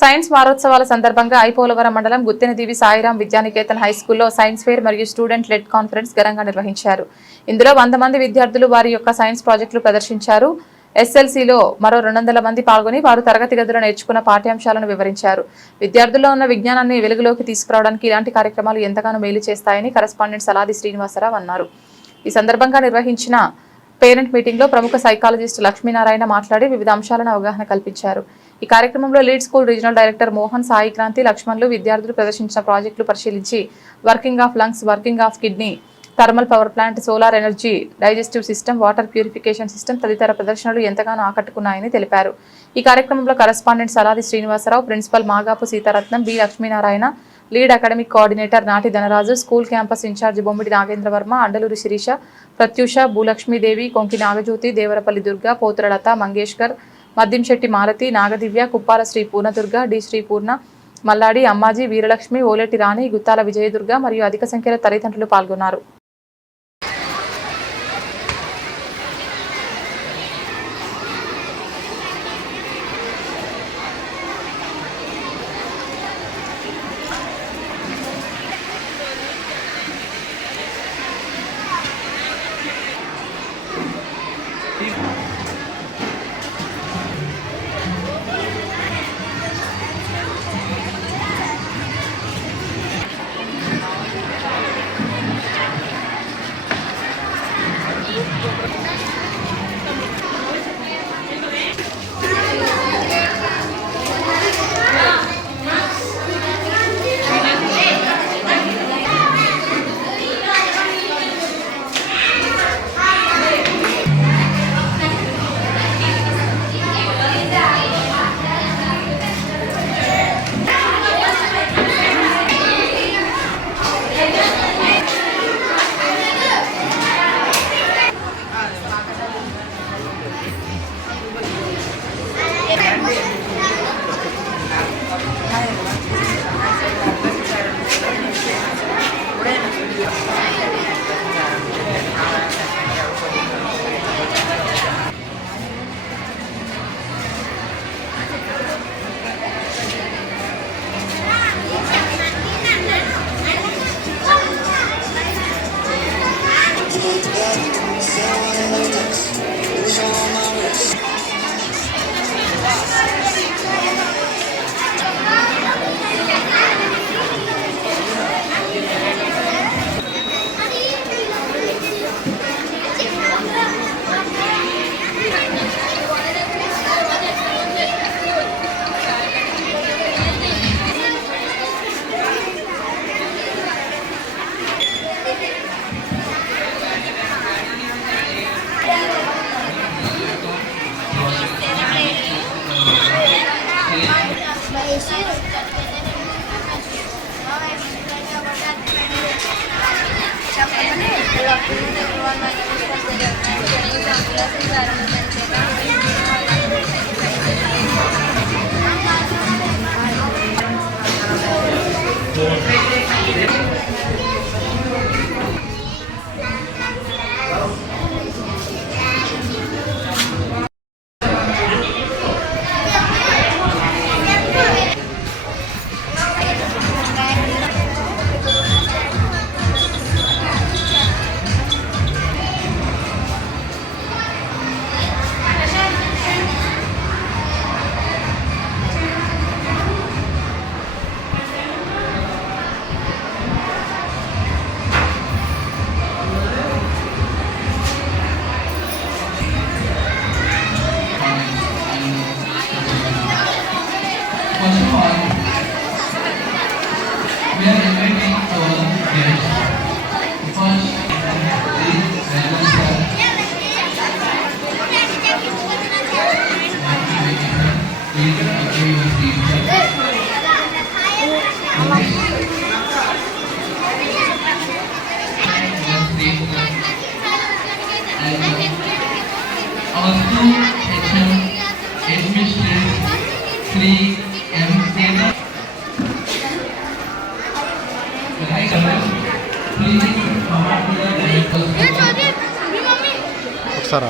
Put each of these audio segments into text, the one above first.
Science వారోత్సవాల సందర్భంగా ఐపోలవరం మండలం గుత్తెనదీవి సాయిరాం విద్యానికేతన్ హైస్కూల్లో సైన్స్ ఫేర్ మరియు స్టూడెంట్ లెడ్ కాన్ఫరెన్స్ ఘనంగా నిర్వహించారు. ఇందులో 100 మంది విద్యార్థులు వారి యొక్క సైన్స్ ప్రాజెక్టులు ప్రదర్శించారు. ఎస్ఎల్సీలో మరో 200 మంది పాల్గొని వారు తరగతి గదిలో నేర్చుకున్న పాఠ్యాంశాలను వివరించారు. విద్యార్థుల్లో ఉన్న విజ్ఞానాన్ని వెలుగులోకి తీసుకురావడానికి ఇలాంటి కార్యక్రమాలు ఎంతగానో మేలు చేస్తాయని కరెస్పాండెంట్ సలాది శ్రీనివాసరావు అన్నారు. ఈ సందర్భంగా నిర్వహించిన పేరెంట్ మీటింగ్ లో ప్రముఖ సైకాలజిస్ట్ లక్ష్మీనారాయణ మాట్లాడి వివిధ అంశాలను అవగాహన కల్పించారు. ఈ కార్యక్రమంలో lead school regional director Mohan, Sai Kranti, లక్ష్మణ్లు విద్యార్థులు ప్రదర్శించిన ప్రాజెక్టులు పరిశీలించి working of lungs, working of kidney, thermal power plant, solar energy, digestive system, water purification system తదితర ప్రదర్శనలు ఎంతగానో ఆకట్టుకున్నాయని తెలిపారు. ఈ కార్యక్రమంలో correspondent Saladi Srinivasarao, principal Magapu Sitaratnam, B Lakshminarayana, lead academic coordinator Nati Dhanaraju, school campus incharge Bommidi Nagendravarma, Andaluri Sirisha, Pratyusha, Bhulakshmidevi, Konki Nagajyoti, Devarapalli Durga, Poturalata, Mangeshkar, Maddinsetti Malati, నాగదివ్య, Kuppala Shri పూర్ణదుర్గ, D Shri పూర్ణ, మల్లాడి, అమ్మాజీ, వీరలక్ష్మి, ఓలేటి రాణి, గుత్తాల విజయదుర్గ మరియు అధిక సంఖ్యలో తల్లిదండ్రులు పాల్గొన్నారు.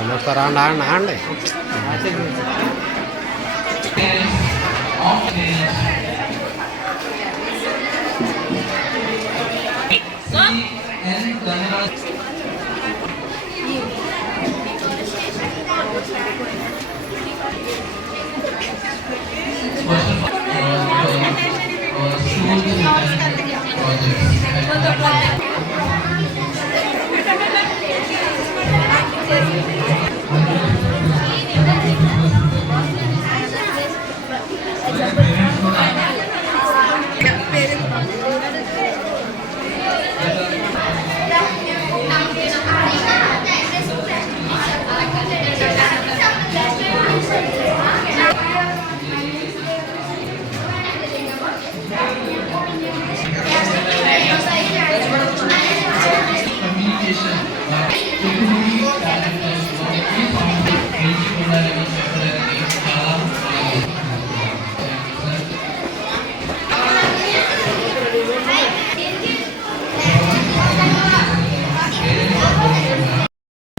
ఒకసారి అండి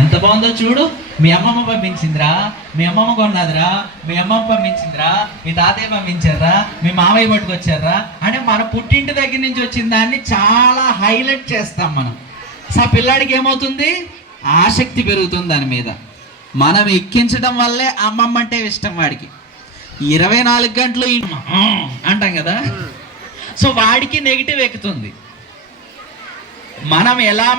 ఎంత బాగుందో చూడు. మీ అమ్మమ్మ పంపించిందిరా, మీ అమ్మమ్మ కొన్నదిరా, మీ అమ్మమ్మ పంపించిందిరా, మీ తాతయ్య పంపించారా, మీ మామయ్య పట్టుకొచ్చారా అంటే మన పుట్టింటి దగ్గర నుంచి వచ్చిన దాన్ని చాలా హైలైట్ చేస్తాం మనం. ఆ పిల్లాడికి ఏమవుతుంది, ఆసక్తి పెరుగుతుంది దాని మీద. మనం ఎక్కించడం వల్లే అమ్మమ్మ అంటే ఇష్టం వాడికి. 24 గంటలు అంటాం కదా, సో వాడికి నెగిటివ్ ఎక్కుతుంది. మనం ఎలా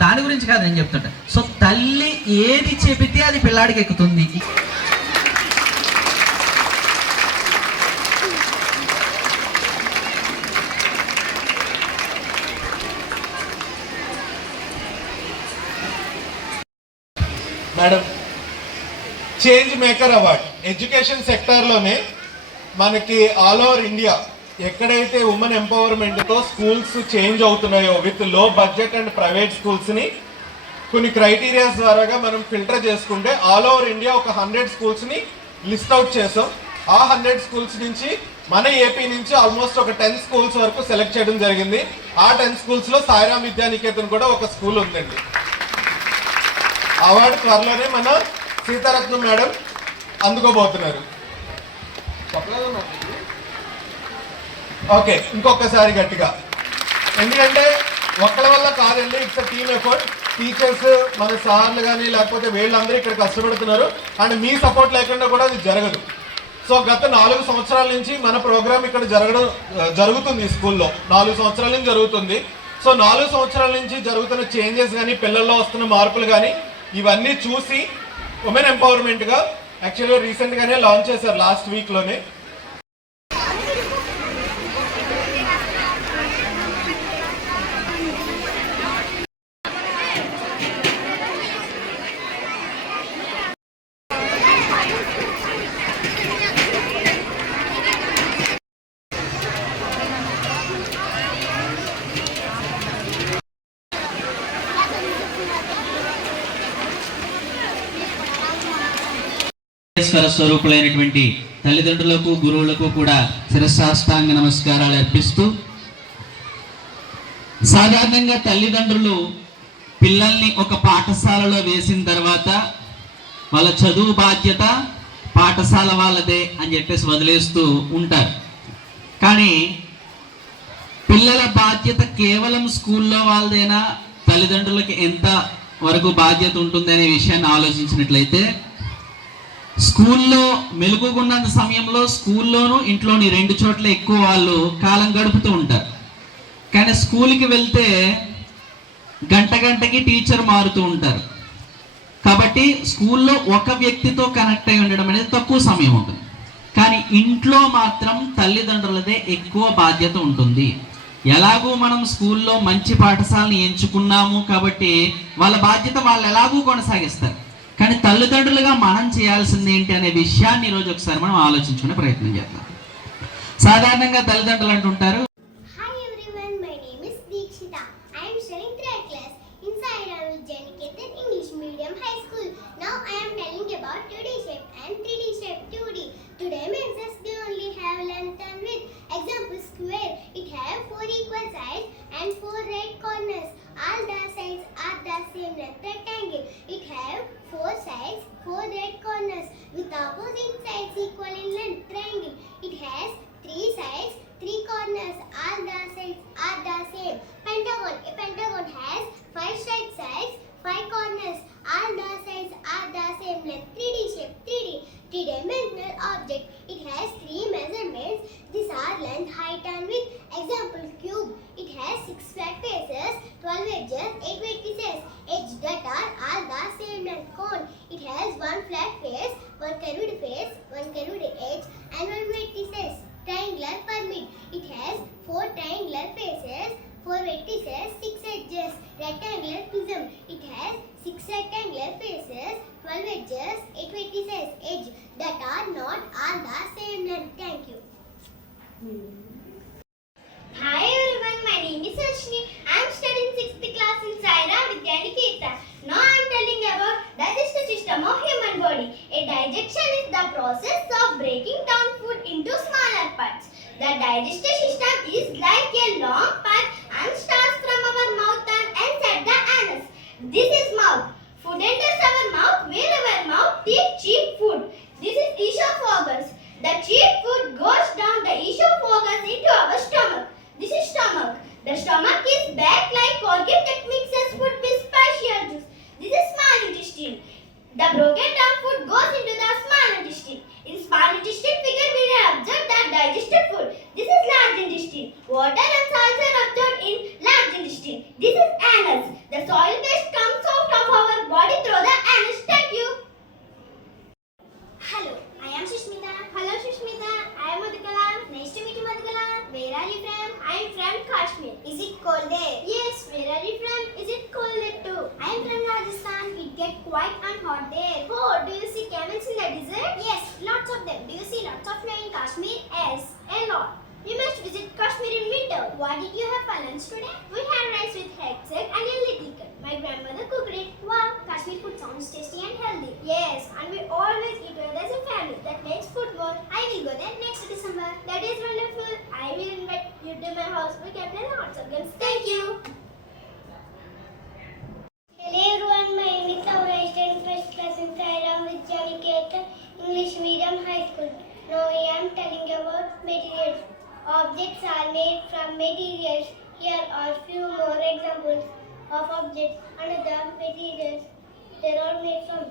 దాని గురించి కాదు నేను చెప్తుంటా. సో తల్లి ఏది చెబితే అది పిల్లాడికి ఎక్కుతుంది. Madam, change maker award education సెక్టార్లోనే మనకి ఆల్ ఓవర్ ఇండియా ఎక్కడైతే ఉమెన్ ఎంపవర్మెంట్తో స్కూల్స్ చేంజ్ అవుతున్నాయో with low budget and private స్కూల్స్ని కొన్ని క్రైటీరియాస్ ద్వారాగా మనం ఫిల్టర్ చేసుకుంటే ఆల్ ఓవర్ ఇండియా ఒక 100 స్కూల్స్ని లిస్ట్ అవుట్ చేసాం. ఆ 100 స్కూల్స్ నుంచి మన ఏపీ నుంచి ఆల్మోస్ట్ ఒక 10 స్కూల్స్ వరకు సెలెక్ట్ చేయడం జరిగింది. ఆ 10 స్కూల్స్లో సాయిరాం విద్యానికేతన్ కూడా ఒక స్కూల్ ఉందండి. అవార్డు త్వరలోనే మన సీతారత్నం మేడం అందుకోబోతున్నారు. ఓకే, ఇంకొకసారి గట్టిగా, ఎందుకంటే ఒక్కల వల్ల కాదండి, ఇట్స్ టీమ్ ఎఫర్ట్. టీచర్స్, మన సార్లు కానీ లేకపోతే వీళ్ళందరూ ఇక్కడ కష్టపడుతున్నారు అండ్ మీ సపోర్ట్ లేకుండా కూడా అది జరగదు. సో గత 4 సంవత్సరాల నుంచి మన ప్రోగ్రామ్ ఇక్కడ జరుగుతుంది. స్కూల్లో 4 సంవత్సరాల నుంచి జరుగుతుంది. సో 4 సంవత్సరాల నుంచి జరుగుతున్న చేంజెస్ కానీ పిల్లల్లో వస్తున్న మార్పులు కానీ ఇవన్నీ చూసి ఉమెన్ ఎంపవర్మెంట్గా యాక్చువల్గా రీసెంట్గానే లాంచ్ చేశారు లాస్ట్ వీక్లోనే. స్వరూపులైనటువంటి తల్లిదండ్రులకు, గురువులకు కూడా శిరస్సాష్టాంగ నమస్కారాలు అర్పిస్తూ, సాధారణంగా తల్లిదండ్రులు పిల్లల్ని ఒక పాఠశాలలో వేసిన తర్వాత వాళ్ళ చదువు బాధ్యత పాఠశాల వాళ్ళదే అని చెప్పేసి వదిలేస్తూ ఉంటారు. కానీ పిల్లల బాధ్యత కేవలం స్కూల్లో వాళ్ళదేనా, తల్లిదండ్రులకి ఎంత వరకు బాధ్యత ఉంటుంది అనే విషయాన్ని ఆలోచించినట్లయితే, స్కూల్లో మెలుగుకున్నంత సమయంలో స్కూల్లోనూ ఇంట్లోని 2 చోట్ల ఎక్కువ వాళ్ళు కాలం గడుపుతూ ఉంటారు. కానీ స్కూల్కి వెళ్తే గంటకి టీచర్ మారుతూ ఉంటారు. కాబట్టి స్కూల్లో ఒక వ్యక్తితో కనెక్ట్ అయి ఉండడం అనేది తక్కువ సమయం ఉంటుంది. కానీ ఇంట్లో మాత్రం తల్లిదండ్రులదే ఎక్కువ బాధ్యత ఉంటుంది. ఎలాగూ మనం స్కూల్లో మంచి పాఠశాలను ఎంచుకున్నాము కాబట్టి వాళ్ళ బాధ్యత వాళ్ళు ఎలాగూ కొనసాగిస్తారు. కానీ తల్లిదండ్రులుగా మనం చేయాల్సింది ఏంటి అనే విషయాన్ని ఈరోజు ఒకసారి మనం ఆలోచించుకునే ప్రయత్నం చేద్దాం. సాధారణంగా తల్లిదండ్రులు అంటుంటారు, Hi everyone, my name is Deekshita. I am studying 3rd class in Sai Ram Vidyanikethan English Medium High School. Now I am telling about 2D shape and 3D shape 2D. Today methods they only have length and width. Example square, it have 4 equal sides and 4 right corners. All the sides are the same length. Rectangle, it have 4 sides, 4 right corners with opposite sides equal in length. Triangle, same. Pentagon. A pentagon has 5 straight sides, 5 corners. All the sides are the same length. 3D shape. 3D. Three-dimensional object. It has 3 measurements. These are length, height and width. Example, cube. It has 6 flat faces, 12 edges, 8 vertices. Edge that are all the same length. Cone. It has 1 flat face, 1 curved face, 1 curved edge and 1 vertices. Triangular pyramid. It has 4 triangular faces, 4 vertices, 6 edges. Rectangular prism. It has 6 rectangular faces, 12 edges, 8 vertices. Edge that are not all the same length. Thank you. Hi everyone, my name is Ashni. I am studying 6th class in Saira Vidyaniketan. Now I am telling about digestive system of human body. A digestion is the process of breaking down food into smaller parts. The digestive system is like a long pipe and starts from our mouth and ends at the anus. This is mouth. Food enters our mouth where our mouth teeth chew food. This is esophagus. The cheap food goes down the esophagus into our stomach. This is stomach. The stomach is back like organ that mixes food with special juice. This is small intestine. The broken down food goes into the small intestine. In small intestine figure we will observe the digested food. This is large intestine. Water and salts are absorbed in large intestine. This is anus. The soil waste comes out of our body through the anus. Thank you. Hello, I am Sushmita. Hello Sushmita, I am Madhukala. Nice to meet you Madhukala. Where are you from? I am from Kashmir. Is it cold there? Yes, where are you from? Is it cold there too? I am from Rajasthan. It gets quite hot there. Oh, do you see camels in the desert? Yes, lots of them. Do you see lots of snow in Kashmir? Yes, a lot. You must visit Kashmir in winter. What did you have for lunch today? We had rice with eggs and a little curd. My grandmother cooked it. Wow, Kashmir food sounds tasty and healthy. Yes, and we always eat together as a family. That makes food more. I will go there next December. That is wonderful. I will invite you to my house. We can play lots of games. Thank you. Hello everyone, my name is Laura. I study first class in Sairam Vidyaniketan English Medium High School. Now I am telling about materials. Objects are made from materials. Here are few more examples of objects. Another materials they are made from.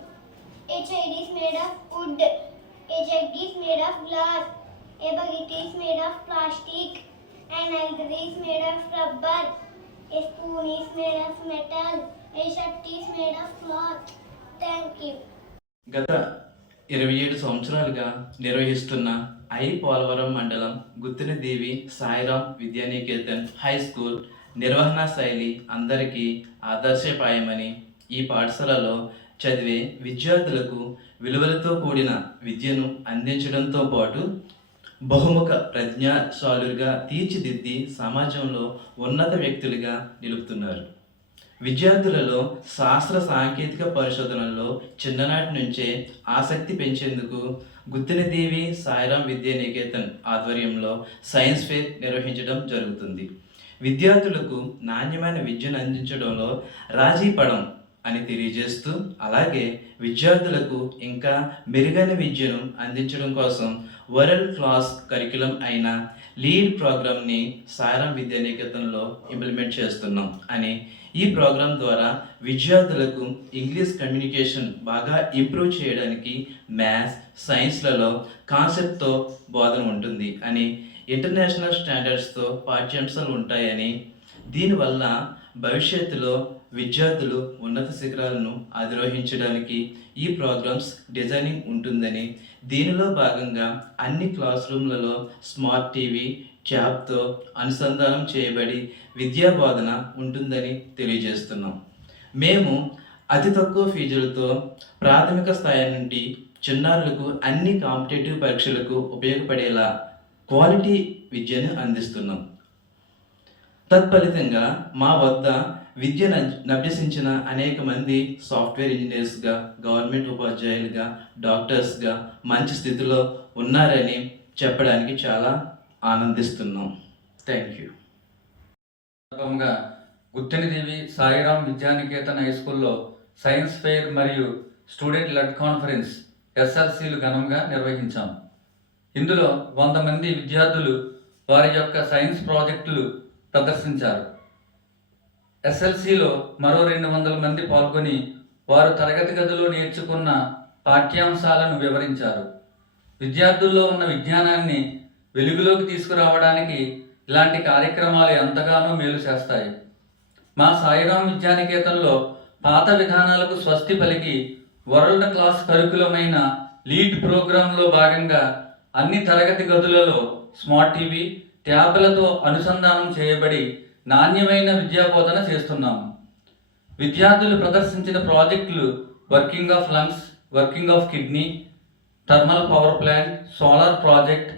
A child is made of wood. A jug is made of glass. A bucket is made of plastic. An anchor is made of rubber. A spoon is made of metal. A shirt is made of cloth. Thank you. గత 27 సంవత్సరాలుగా నిర్వహిస్తున్న పోలవరం మండలం గుత్తినదేవి Sairam Vidyaniketan high school నిర్వహణ శైలి అందరికీ ఆదర్శప్రాయమని ఈ పాఠశాలలో చదివే విద్యార్థులకు విలువలతో కూడిన విద్యను అందించడంతో పాటు బహుముఖ ప్రజ్ఞాశాలుగా తీర్చిదిద్ది సమాజంలో ఉన్నత వ్యక్తులుగా నిలుపుతున్నారు. విద్యార్థులలో శాస్త్ర సాంకేతిక పరిశోధనల్లో చిన్ననాటి నుంచే ఆసక్తి పెంచేందుకు గుత్తినదేవి సాయిరాం విద్యానికేతన్ ఆధ్వర్యంలో సైన్స్ ఫేర్ నిర్వహించడం జరుగుతుంది. విద్యార్థులకు నాణ్యమైన విద్యను అందించడంలో రాజీ పడం అని తెలియజేస్తూ, అలాగే విద్యార్థులకు ఇంకా మెరుగైన విద్యను అందించడం కోసం వరల్డ్ క్లాస్ కరికులం అయిన లీడ్ ప్రోగ్రామ్ని సాయిరాం విద్యానికేతన్లో ఇంప్లిమెంట్ చేస్తున్నాం అని, ఈ ప్రోగ్రాం ద్వారా విద్యార్థులకు ఇంగ్లీష్ కమ్యూనికేషన్ బాగా ఇంప్రూవ్ చేయడానికి మ్యాథ్స్, సైన్స్లలో కాన్సెప్ట్తో బోధన ఉంటుంది అని, ఇంటర్నేషనల్ స్టాండర్డ్స్తో పాఠ్యాంశాలు ఉంటాయని, దీనివల్ల భవిష్యత్తులో విద్యార్థులు ఉన్నత శిఖరాలను అధిరోహించడానికి ఈ ప్రోగ్రామ్స్ డిజైనింగ్ ఉంటుందని, దీనిలో భాగంగా అన్ని క్లాస్ రూమ్లలో స్మార్ట్ టీవీ, ట్యాబ్తో అనుసంధానం చేయబడి విద్యా బోధన ఉంటుందని తెలియజేస్తున్నాం. మేము అతి తక్కువ ఫీజులతో ప్రాథమిక స్థాయి నుండి చిన్నారులకు అన్ని కాంపిటేటివ్ పరీక్షలకు ఉపయోగపడేలా క్వాలిటీ విద్యను అందిస్తున్నాం. తత్ఫలితంగా మా వద్ద విద్యను అభ్యసించిన అనేక మంది సాఫ్ట్వేర్ ఇంజనీర్స్గా, గవర్నమెంట్ ఉపాధ్యాయులుగా, డాక్టర్స్గా మంచి స్థితిలో ఉన్నారని చెప్పడానికి చాలా ఆనందిస్తున్నాం. Thank you. Guttinadevi Sairam Vidyaniketan high స్కూల్లో సైన్స్ ఫెయిర్ మరియు స్టూడెంట్ లెడ్ కాన్ఫరెన్స్ SLCలు ఘనంగా నిర్వహించాం. ఇందులో 100 మంది విద్యార్థులు వారి యొక్క సైన్స్ ప్రాజెక్టులు ప్రదర్శించారు. ఎస్ఎల్సిలో మరో 200 మంది పాల్గొని వారు తరగతి గదిలో నేర్చుకున్న పాఠ్యాంశాలను వివరించారు. విద్యార్థుల్లో ఉన్న విజ్ఞానాన్ని వెలుగులోకి తీసుకురావడానికి ఇలాంటి కార్యక్రమాలు ఎంతగానో మేలు చేస్తాయి. మా సాయిరాం విద్యానికేతన్లో పాత విధానాలకు స్వస్తి పలికి వరల్డ్ క్లాస్ కరికులమైన లీడ్ ప్రోగ్రాంలో భాగంగా అన్ని తరగతి గదులలో స్మార్ట్ టీవీ, ట్యాబ్లతో అనుసంధానం చేయబడి నాణ్యమైన విద్యాబోధన చేస్తున్నాము. విద్యార్థులు ప్రదర్శించిన ప్రాజెక్టులు working of lungs, working of kidney, thermal power plant, solar project,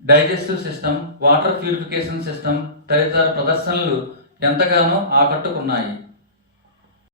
digestive system, water purification system తదితర ప్రదర్శనలు ఎంతగానో ఆకట్టుకున్నాయి.